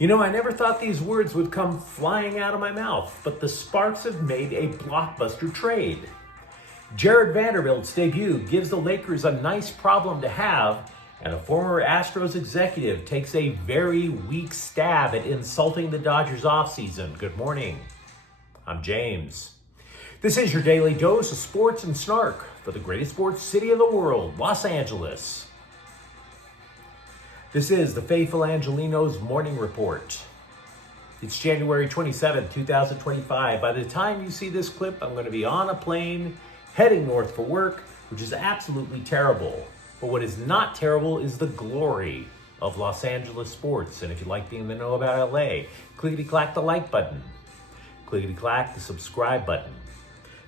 You know, I never thought these words would come flying out of my mouth, but the Sparks have made a blockbuster trade. Jared Vanderbilt's debut gives the Lakers a nice problem to have, and a former Astros executive takes a very weak stab at insulting the Dodgers offseason. Good morning. I'm James. This is your daily dose of sports and snark for the greatest sports city in the world, Los Angeles. This is the faithful Angelenos morning report. It's January 27th, 2025. By the time you see this clip, I'm going to be on a plane heading north for work, which is absolutely terrible. But what is not terrible is the glory of Los Angeles sports. And if you like being in the know about LA, clickety-clack the like button. Clickety-clack the subscribe button.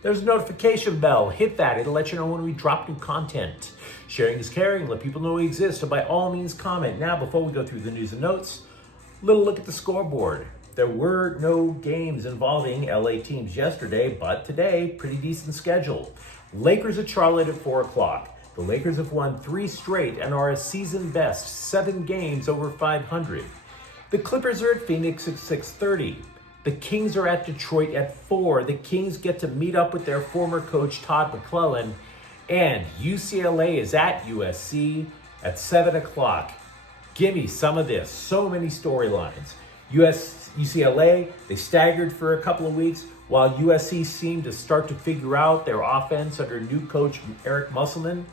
There's a notification bell. Hit that. It'll let you know when we drop new content. Sharing is caring. Let people know we exist. So by all means, comment. Now, before we go through the news and notes, little look at the scoreboard. There were no games involving LA teams yesterday, but today, pretty decent schedule. Lakers at Charlotte at 4 o'clock. The Lakers have won 3 straight and are a season best 7 games over 500. The Clippers are at Phoenix at 6:30. The Kings are at Detroit at 4. The Kings get to meet up with their former coach, Todd McClellan. And UCLA is at USC at 7 o'clock. Give me some of this. So many storylines. UCLA, they staggered for a couple of weeks while USC seemed to start to figure out their offense under new coach Eric Musselman.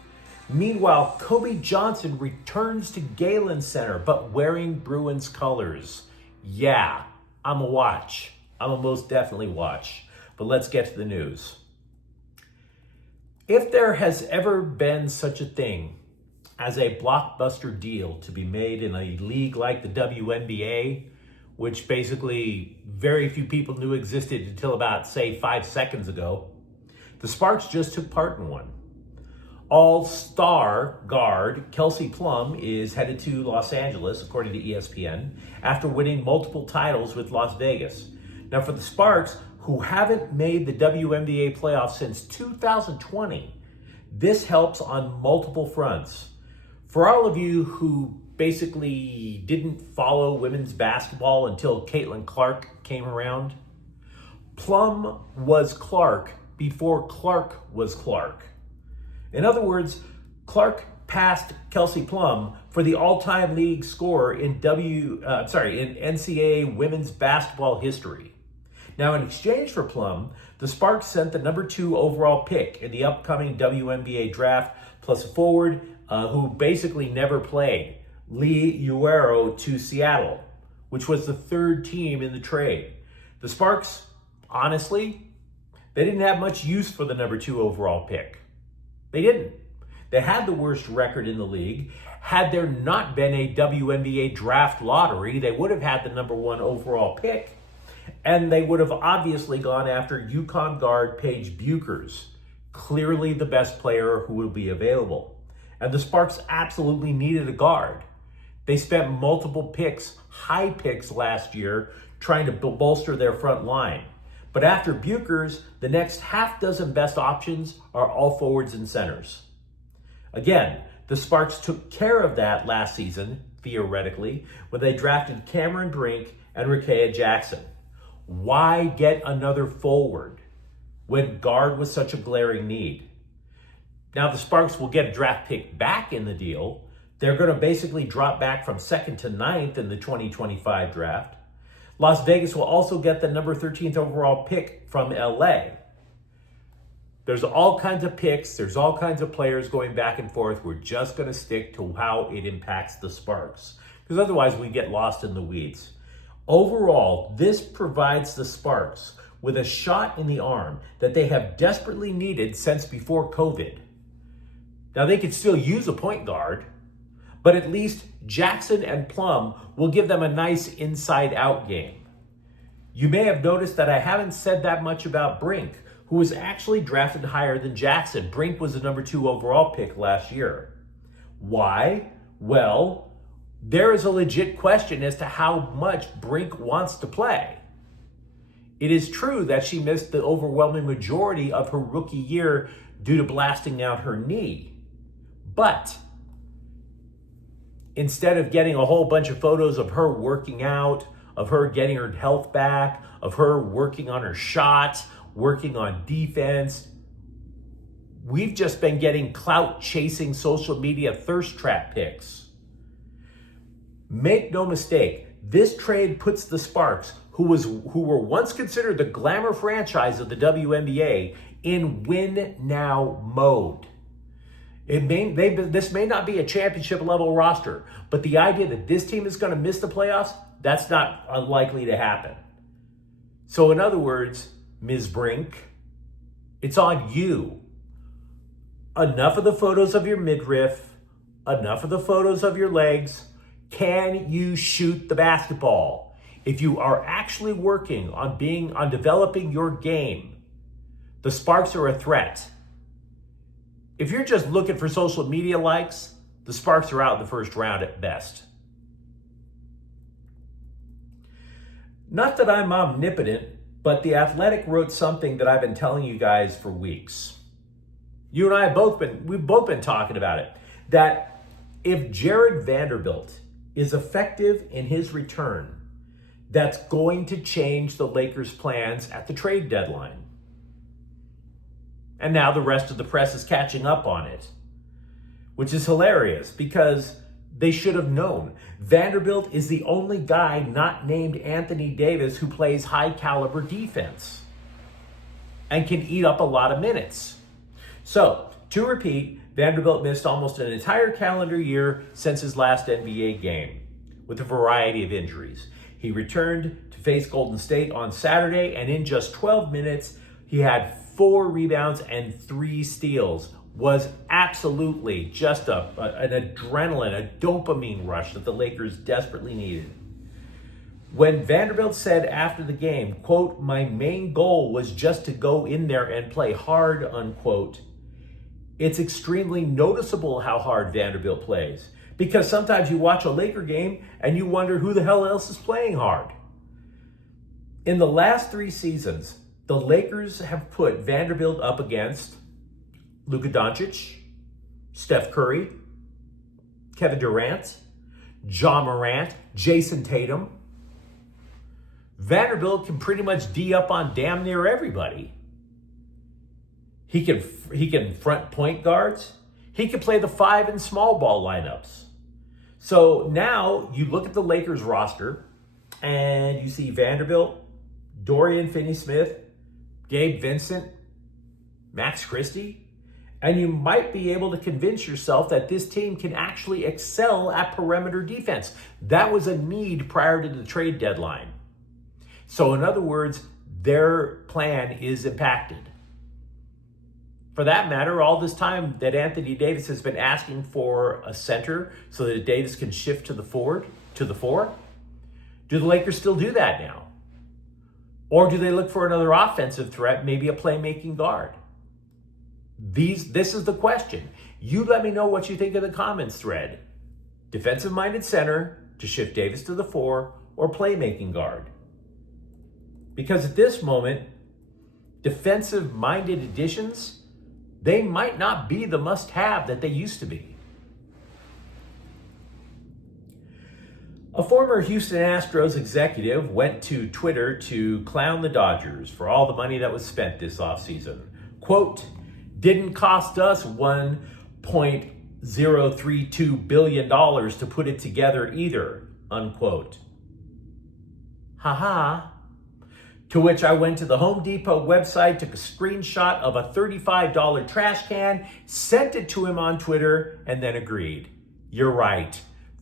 Meanwhile, Kobe Johnson returns to Galen Center, but wearing Bruins colors. Yeah. I'm a watch. I'm a most definitely watch. But let's get to the news. If there has ever been such a thing as a blockbuster deal to be made in a league like the WNBA, which basically very few people knew existed until about, say, 5 seconds ago, the Sparks just took part in one. All-star guard Kelsey Plum is headed to Los Angeles, according to ESPN, after winning multiple titles with Las Vegas. Now, for the Sparks, who haven't made the WNBA playoffs since 2020, this helps on multiple fronts. For all of you who basically didn't follow women's basketball until Caitlin Clark came around, Plum was Clark before Clark was Clark. In other words, Clark passed Kelsey Plum for the all-time league scorer in NCAA women's basketball history. Now, in exchange for Plum, the Sparks sent the number 2 overall pick in the upcoming WNBA draft, plus a forward who basically never played, Lee Uero, to Seattle, which was the 3rd team in the trade. The Sparks, honestly, they didn't have much use for the number 2 overall pick. They didn't. They had the worst record in the league. Had there not been a WNBA draft lottery, they would have had the number 1 overall pick, and they would have obviously gone after UConn guard Paige Bueckers, clearly the best player who will be available. And the Sparks absolutely needed a guard. They spent multiple picks, high picks last year, trying to bolster their front line. But after Bueckers, the next half dozen best options are all forwards and centers. Again, the Sparks took care of that last season, theoretically, when they drafted Cameron Brink and Rickea Jackson. Why get another forward when guard was such a glaring need? Now the Sparks will get a draft pick back in the deal. They're going to basically drop back from 2nd to 9th in the 2025 draft. Las Vegas will also get the number 13th overall pick from LA. There's all kinds of picks. There's all kinds of players going back and forth. We're just going to stick to how it impacts the Sparks, because otherwise we get lost in the weeds. Overall, this provides the Sparks with a shot in the arm that they have desperately needed since before COVID. Now, they could still use a point guard, but at least Jackson and Plum will give them a nice inside-out game. You may have noticed that I haven't said that much about Brink, who was actually drafted higher than Jackson. Brink was the number 2 overall pick last year. Why? Well, there is a legit question as to how much Brink wants to play. It is true that she missed the overwhelming majority of her rookie year due to blasting out her knee. But instead of getting a whole bunch of photos of her working out, of her getting her health back, of her working on her shots, working on defense, we've just been getting clout chasing social media thirst trap pics. Make no mistake, this trade puts the Sparks, who were once considered the glamour franchise of the WNBA, in win now mode. This may not be a championship level roster, but the idea that this team is going to miss the playoffs, that's not unlikely to happen. So in other words, Ms. Brink, it's on you. Enough of the photos of your midriff, enough of the photos of your legs. Can you shoot the basketball? If you are actually working on developing your game, the Sparks are a threat. If you're just looking for social media likes, the Sparks are out in the first round at best. Not that I'm omnipotent, but The Athletic wrote something that I've been telling you guys for weeks. You and I we've both been talking about it, that if Jared Vanderbilt is effective in his return, that's going to change the Lakers' plans at the trade deadline. And now the rest of the press is catching up on it, which is hilarious because they should have known. Vanderbilt is the only guy not named Anthony Davis who plays high caliber defense and can eat up a lot of minutes. So, to repeat, Vanderbilt missed almost an entire calendar year since his last NBA game with a variety of injuries. He returned to face Golden State on Saturday, and in just 12 minutes, he had 4 rebounds and 3 steals. Was absolutely just an adrenaline, a dopamine rush that the Lakers desperately needed. When Vanderbilt said after the game, quote, "My main goal was just to go in there and play hard," unquote, it's extremely noticeable how hard Vanderbilt plays. Because sometimes you watch a Laker game and you wonder who the hell else is playing hard. In the last 3 seasons, the Lakers have put Vanderbilt up against Luka Doncic, Steph Curry, Kevin Durant, Ja Morant, Jason Tatum. Vanderbilt can pretty much D up on damn near everybody. He can front point guards. He can play the 5 in small ball lineups. So now you look at the Lakers roster and you see Vanderbilt, Dorian Finney-Smith, Gabe Vincent, Max Christie, and you might be able to convince yourself that this team can actually excel at perimeter defense. That was a need prior to the trade deadline. So in other words, their plan is impacted. For that matter, all this time that Anthony Davis has been asking for a center so that Davis can shift to the 4, do the Lakers still do that now? Or do they look for another offensive threat, maybe a playmaking guard? This is the question. You let me know what you think of the comments thread. Defensive-minded center to shift Davis to the 4 or playmaking guard? Because at this moment, defensive-minded additions, they might not be the must-have that they used to be. A former Houston Astros executive went to Twitter to clown the Dodgers for all the money that was spent this offseason. Quote, "Didn't cost us $1.032 billion to put it together either," unquote. Haha. To which I went to the Home Depot website, took a screenshot of a $35 trash can, sent it to him on Twitter, and then agreed. You're right.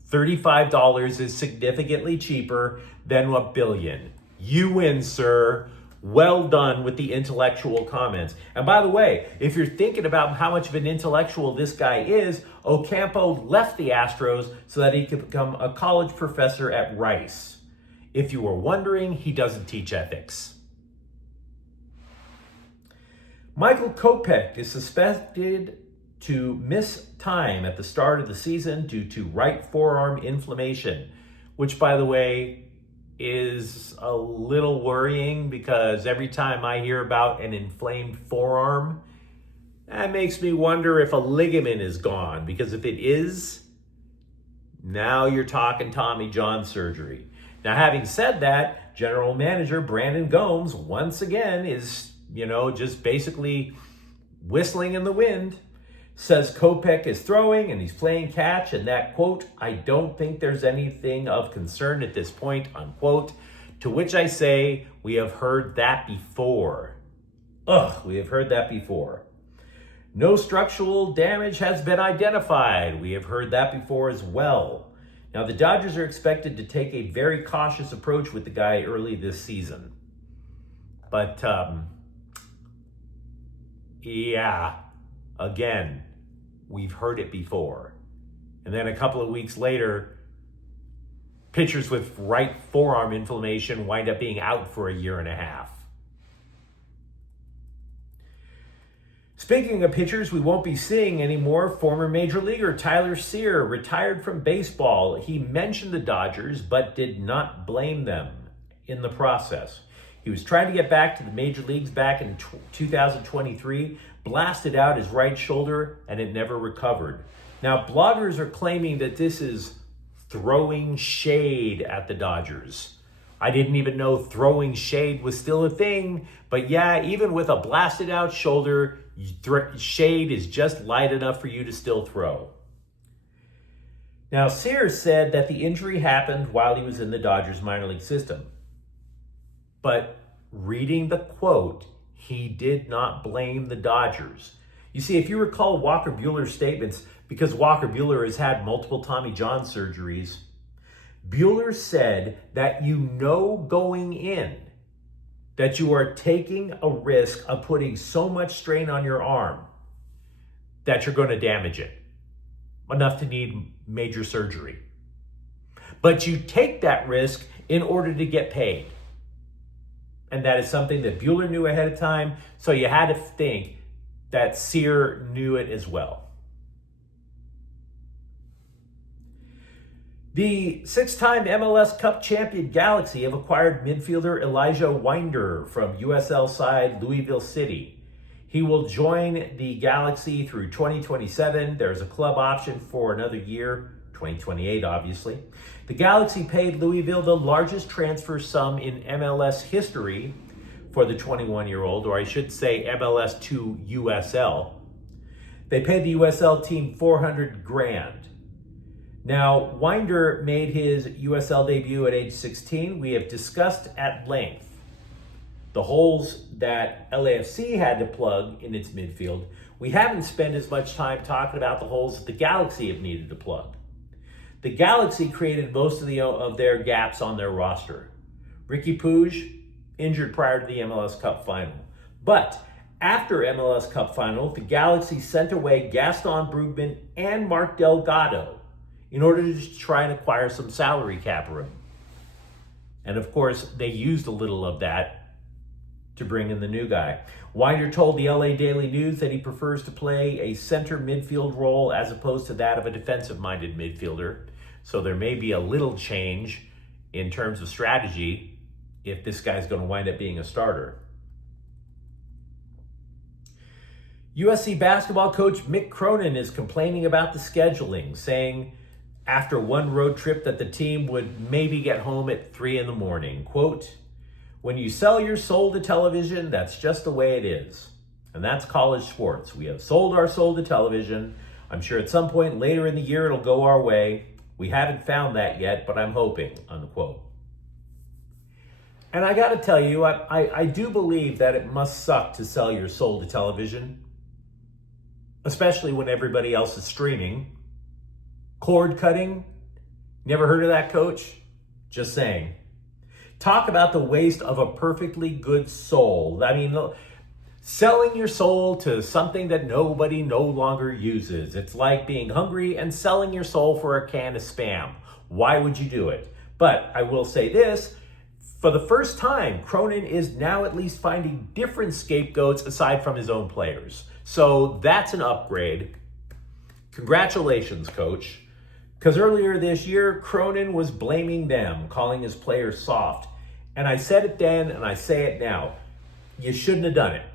$35 is significantly cheaper than $1 billion. You win, sir. Well done with the intellectual comments. And by the way, if you're thinking about how much of an intellectual this guy is, Ocampo left the Astros so that he could become a college professor at Rice. If you were wondering, he doesn't teach ethics. Michael Kopech is suspected to miss time at the start of the season due to right forearm inflammation, which, by the way, is a little worrying because every time I hear about an inflamed forearm, that makes me wonder if a ligament is gone, because if it is, Now you're talking Tommy John surgery. Now, having said that, general manager Brandon Gomes, once again, is, just basically whistling in the wind. Says Kopech is throwing and he's playing catch, and that, quote, "I don't think there's anything of concern at this point," unquote. To which I say, we have heard that before. We have heard that before. No structural damage has been identified. We have heard that before as well. Now, the Dodgers are expected to take a very cautious approach with the guy early this season. But, again, we've heard it before. And then a couple of weeks later, pitchers with right forearm inflammation wind up being out for a year and a half. Speaking of pitchers we won't be seeing anymore, former major leaguer Tyler Sear retired from baseball. He mentioned the Dodgers, but did not blame them in the process. He was trying to get back to the major leagues back in 2023, blasted out his right shoulder, and it never recovered. Now, bloggers are claiming that this is throwing shade at the Dodgers. I didn't even know throwing shade was still a thing, but yeah, even with a blasted out shoulder, shade is just light enough for you to still throw. Now, Sears said that the injury happened while he was in the Dodgers minor league system. But reading the quote, he did not blame the Dodgers. You see, if you recall Walker Buehler's statements, because Walker Buehler has had multiple Tommy John surgeries, Buehler said that going in that you are taking a risk of putting so much strain on your arm that you're going to damage it, enough to need major surgery. But you take that risk in order to get paid. And that is something that Buehler knew ahead of time, so you had to think that Sear knew it as well. The six-time MLS Cup champion Galaxy have acquired midfielder Elijah Winder from USL side Louisville City. He will join the Galaxy through 2027. There's a club option for another year, 2028 obviously. The Galaxy paid Louisville the largest transfer sum in MLS history for the 21-year-old, or I should say MLS to USL. They paid the USL team $400,000. Now, Winder made his USL debut at age 16. We have discussed at length the holes that LAFC had to plug in its midfield. We haven't spent as much time talking about the holes that the Galaxy have needed to plug. The Galaxy created most of their gaps on their roster. Ricky Puig, injured prior to the MLS Cup final. But after MLS Cup final, the Galaxy sent away Gaston Brugman and Mark Delgado in order to try and acquire some salary cap room. And of course, they used a little of that to bring in the new guy. Winder told the LA Daily News that he prefers to play a center midfield role as opposed to that of a defensive-minded midfielder. So there may be a little change in terms of strategy if this guy's going to wind up being a starter. USC basketball coach Mick Cronin is complaining about the scheduling, saying after one road trip that the team would maybe get home at 3 a.m. Quote, "When you sell your soul to television, that's just the way it is. And that's college sports. We have sold our soul to television. I'm sure at some point later in the year it'll go our way. We haven't found that yet, but I'm hoping," unquote. And I got to tell you, I do believe that it must suck to sell your soul to television, especially when everybody else is streaming. Cord cutting? Never heard of that, coach? Just saying. Talk about the waste of a perfectly good soul. I mean, selling your soul to something that nobody no longer uses. It's like being hungry and selling your soul for a can of Spam. Why would you do it? But I will say this, for the first time, Cronin is now at least finding different scapegoats aside from his own players. So that's an upgrade. Congratulations, coach. Because earlier this year, Cronin was blaming them, calling his players soft. And I said it then, and I say it now. You shouldn't have done it.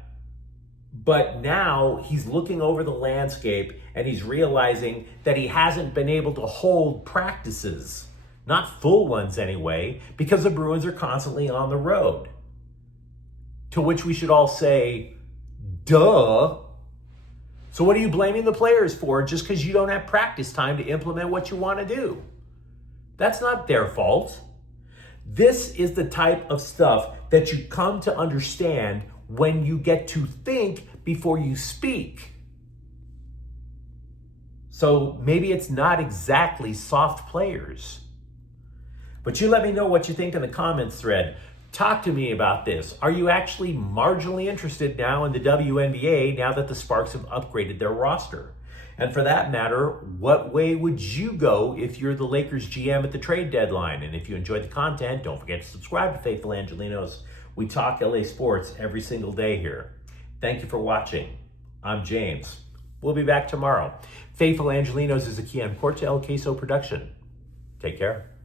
But now he's looking over the landscape and he's realizing that he hasn't been able to hold practices, not full ones anyway, because the Bruins are constantly on the road. To which we should all say, duh. So what are you blaming the players for just because you don't have practice time to implement what you want to do? That's not their fault. This is the type of stuff that you come to understand when you get to think before you speak. So maybe it's not exactly soft players. But you let me know what you think in the comments thread. Talk to me about this. Are you actually marginally interested now in the WNBA now that the Sparks have upgraded their roster? And for that matter, what way would you go if you're the Lakers GM at the trade deadline? And if you enjoyed the content, don't forget to subscribe to Faithful Angelenos. We talk LA sports every single day here. Thank you for watching. I'm James. We'll be back tomorrow. Faithful Angelenos is a Kian Corte El Queso production. Take care.